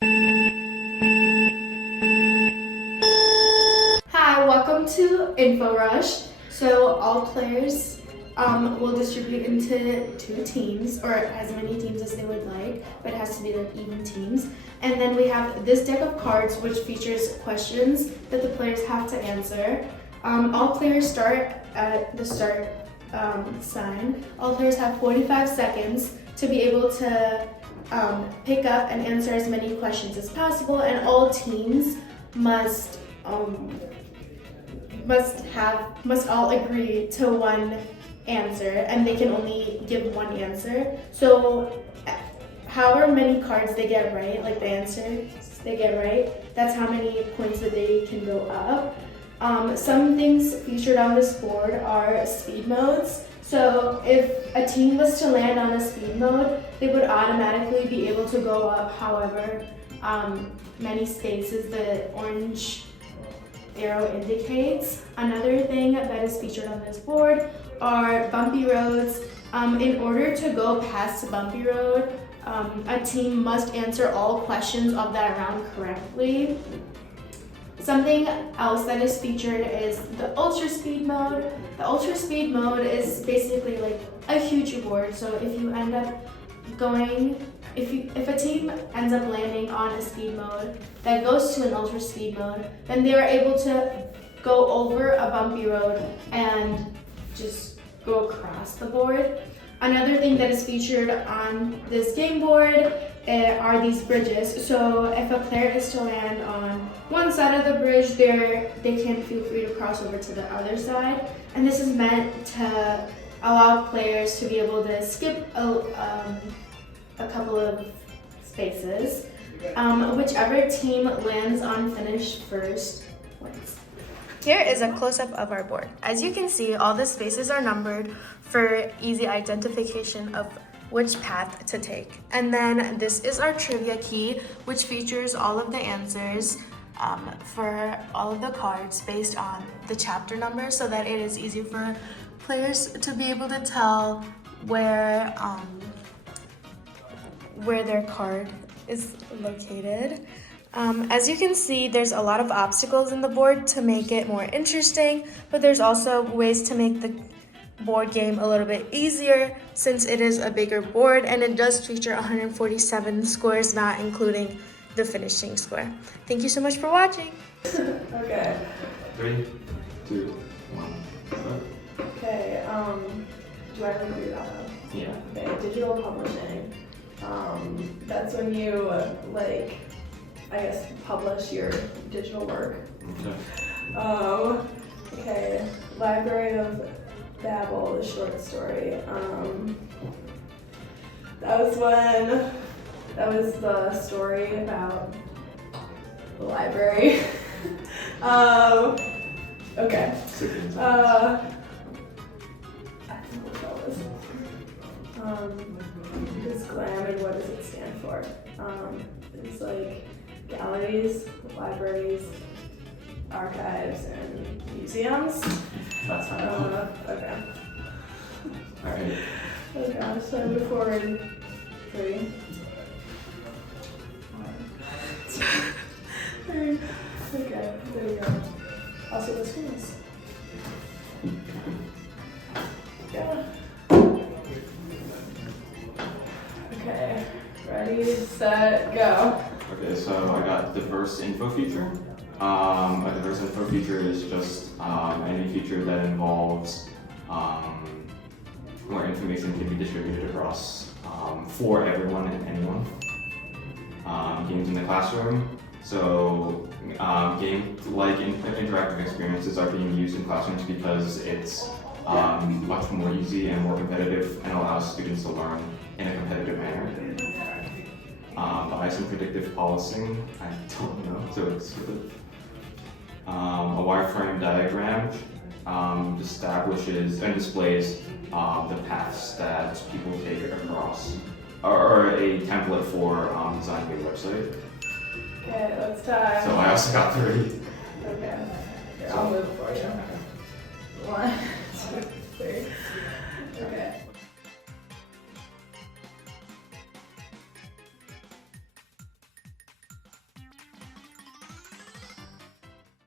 Hi, welcome to InfoRush. So all players will distribute into 2 teams, or as many teams as they would like, but it has to be like even teams. And then we have this deck of cards which features questions that the players have to answer. All players start at the start sign. All players have 45 seconds to be able to pick up and answer as many questions as possible, and all teams must all agree to one answer, and they can only give one answer. So however many cards they get right, like the answers they get right, that's how many points that they can go up. Some things featured on this board are speed modes. So if a team was to land on a speed mode, they would automatically be able to go up however many spaces the orange arrow indicates. Another thing that is featured on this board are bumpy roads. In order to go past a bumpy road, a team must answer all questions of that round correctly. Something else that is featured is the ultra speed mode. The ultra speed mode is basically like a huge board. So if you end up if a team ends up landing on a speed mode that goes to an ultra speed mode, then they are able to go over a bumpy road and just go across the board. Another thing that is featured on this game board are these bridges. So if a player is to land on one side of the bridge, they can feel free to cross over to the other side. And this is meant to allow players to be able to skip a couple of spaces. Whichever team lands on finish first wins. Here is a close-up of our board. As you can see, all the spaces are numbered for easy identification of which path to take. And then this is our trivia key, which features all of the answers for all of the cards based on the chapter number, so that it is easy for players to be able to tell where their card is located. As you can see, there's a lot of obstacles in the board to make it more interesting, but there's also ways to make the board game a little bit easier since it is a bigger board, and it does feature 147 scores, not including the finishing score. Thank you so much for watching. Okay. 3, 2, 1. Okay, do I read that one? Yeah. Okay, digital publishing. That's when you, publish your digital work. Okay. Okay, Library of Babel, the short story. That was the story about the library. Okay. I don't know what that was. It's GLAM, and what does it stand for? It's like galleries, libraries, archives, and museums. That's not Okay. Alright. Oh gosh, so I move forward 3. Okay, there we go. Also, this one is. Yeah. Okay, ready, set, go. Okay, so I got diverse info feature. A diverse info feature is just any feature that involves where information can be distributed across for everyone and anyone. Games in the classroom. So interactive experiences are being used in classrooms because it's much more easy and more competitive and allows students to learn in a competitive manner. Bayesian predictive policing, I don't know, so it's sort of a wireframe diagram establishes and displays the paths that people take across, or a template for designing a website. Okay, that's time. So I also got 3. Okay. Here, I'll move for you. 1, 2, 3.